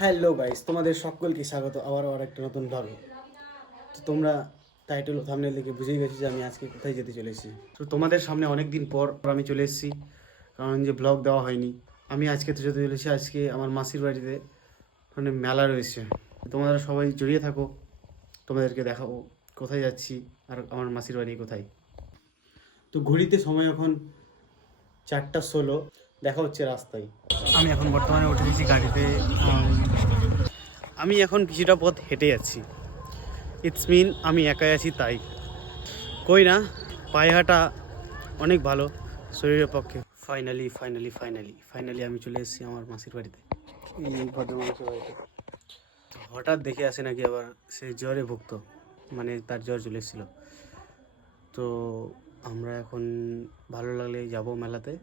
Hello guys, তোমাদের সকলকে স্বাগত আবারও একটা নতুন ব্লগে। তো তোমরা টাইটেল ও থাম্বনেল দেখে বুঝেই গেছো যে আমি আজকে কোথায় যেতে চলেছি। তো তোমাদের সামনে অনেক দিন পর আমি চলে এসেছি, কারণ যে ব্লগ দেওয়া হয়নি। আমি আজকে তো যেতে চলেছি, আজকে আমার মাসির বাড়িতে মানে মেলা রয়েছে। তোমরা সবাই জড়িয়ে থাকো, তোমাদেরকে দেখাবো কোথায় যাচ্ছি আর আমার মাসির বাড়ি কোথায়। তো ঘড়িতে সময় এখন 4:16, দেখা হচ্ছে রাস্তায়। আমি এখন বর্তমানে উঠে গেছি গাড়িতে। আমি এখন কিছুটা পথ হেঁটে যাচ্ছি। ইটস মিন আমি একাই আছি তাই। কই না, পায়ে হাঁটা অনেক ভালো শরীরের পক্ষে। ফাইনালি আমি চলে এসেছি আমার মাসির বাড়িতে, এই ভদ্রমানুষের বাড়িতে। হঠাৎ দেখে আসে নাকি আবার সে জ্বরে ভুগত, মানে তার জ্বর চলে এসেছিল। তো আমরা এখন ভালো লাগলে যাব মেলাতে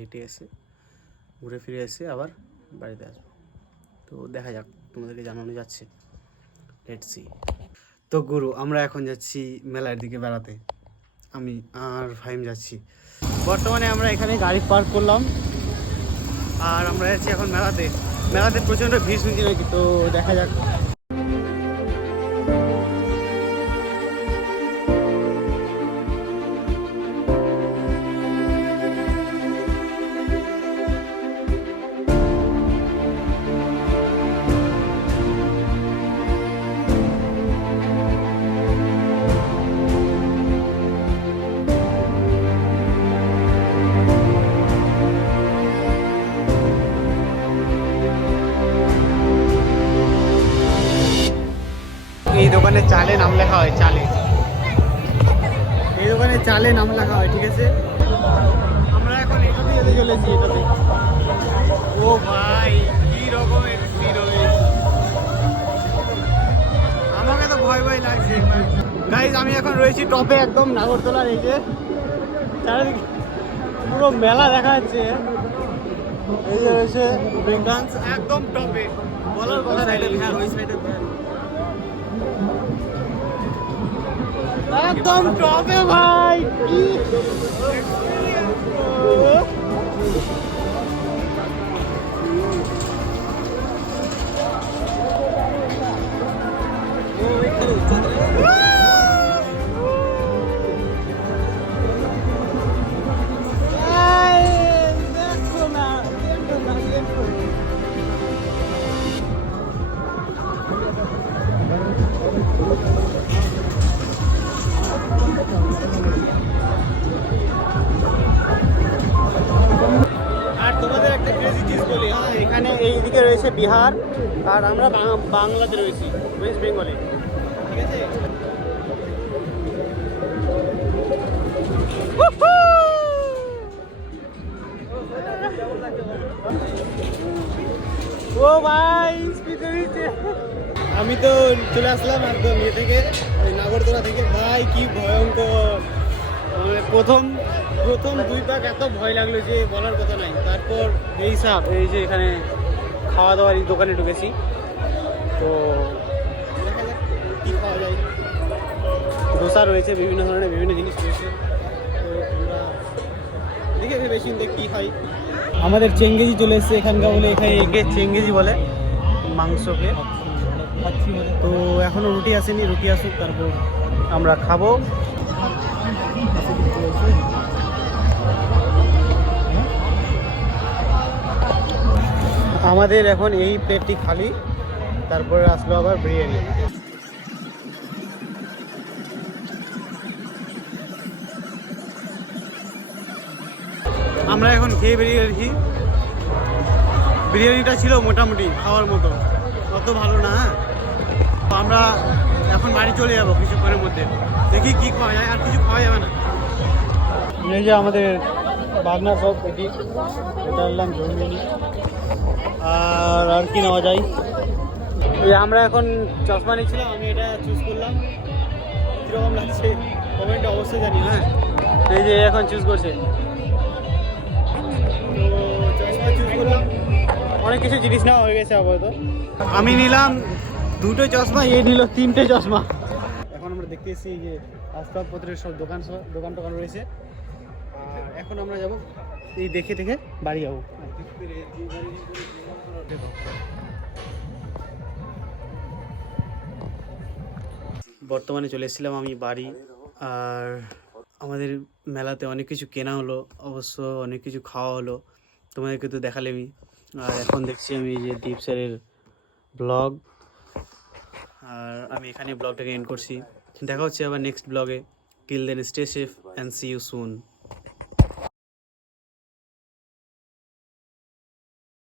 হেঁটে এসে ঘুরে ফিরে এসে আবার বাড়িতে আসবো। তো দেখা যাক, তোমাদেরকে জানানো যাচ্ছে, লেটস সি। তো গুরু, আমরা এখন যাচ্ছি মেলার দিকে বেড়াতে। আমি আর ফাহিম যাচ্ছি। বর্তমানে আমরা এখানে গাড়ি পার্ক করলাম আর আমরা যাচ্ছি এখন মেলাতে প্রচণ্ড ভিড় শুনছি নাকি, তো দেখা যাক। এই দোকানে চালে নাম লেখা হয়, এই দোকানে চালে নাম লেখা হয়, ঠিক আছে। আমরা এখন এটাতে যেতে চলেছি, এটাতে। ও ভাই, কি রকমের ভিড় হয়েছে, আমাকে তো ভয় ভয় লাগছে। গাইজ, আমি এখন রয়েছি টপে, একদম নাগরতলার। এই যে চারিদিকে পুরো মেলা দেখা যাচ্ছে। এই যে রয়েছে ব্রেকডান্স, একদম টপে, বলার কথা নাই। ওই সাইডে একদম টপে ভাই, কি এখানে এইদিকে রয়েছে বিহার আর আমরা বাংলাতে রয়েছি, ওয়েস্ট বেঙ্গলে, ঠিক আছে। ও ভাই, আমি তো চলে আসলাম একদম ইয়ে থেকে, নাগরদোলা থেকে। ভাই কি ভয়ঙ্কর, মানে প্রথম 2 পাক এত ভয় লাগলো যে বলার কথা নাই। তারপর এই যে এখানে খাওয়া দাওয়ার দোকানে ঢুকেছি, তো দেখা যাক কী খাওয়া যায়। ধোসা রয়েছে, বিভিন্ন ধরনের বিভিন্ন জিনিস রয়েছে, তো আমরা দেখে বেশি কী খাই। আমাদের চেঙ্গেজি চলে এসছে এখানকার, বলে এখানে একে চেঙ্গেজি বলে মাংসকে। তো এখনও রুটি আসেনি, রুটি আসুক তারপর আমরা খাবো। আমাদের এখন এই প্লেটটি খালি, তারপরে আসলো আবার বিরিয়ানি। আমরা এখন খেয়ে বেরিয়ে গেছি। বিরিয়ানিটা ছিল মোটামুটি খাওয়ার মতো, অত ভালো না। আমরা এখন বাড়ি চলে যাবো কিছুক্ষণের মধ্যে, দেখি কি খাওয়া যায়, আর কিছু খাওয়া যাবে না। এই যে আমাদের বাগনা সব, এটা এলাম বিরিয়ানি। আর কি নেওয়া যায়, আমরা এখন চশমা নিচ্ছিলাম, আমি এটা চুজ করলাম। কীরকম লাগছে কমেন্টে অবশ্যই জানি। হ্যাঁ, এই যে এখন চুজ করছে, তো চশমা চুজ করলাম। অনেক কিছু জিনিস নেওয়া হয়ে গেছে আপাতত। আমি নিলাম 2টো চশমা, এই নিল 3টে চশমা। এখন আমরা দেখতে এসেছি যে আসবাবপত্রের সব দোকান টোকান রয়েছে। আর এখন আমরা যাব এই দেখে বাড়ি যাবো। বর্তমানে চলে এসেছিলাম আমি বাড়ি, আর আমাদের মেলাতে অনেক কিছু কেনা হলো, অবশ্য অনেক কিছু খাওয়া হলো, তোমাদেরকে তো দেখালেমই। আর এখন দেখছি আমি যে দীপ স্যারের ব্লগ, আর আমি এখানে ব্লগটাকে এন্ড করছি। দেখা হচ্ছে আবার নেক্সট ব্লগে। Till then stay safe and see you soon.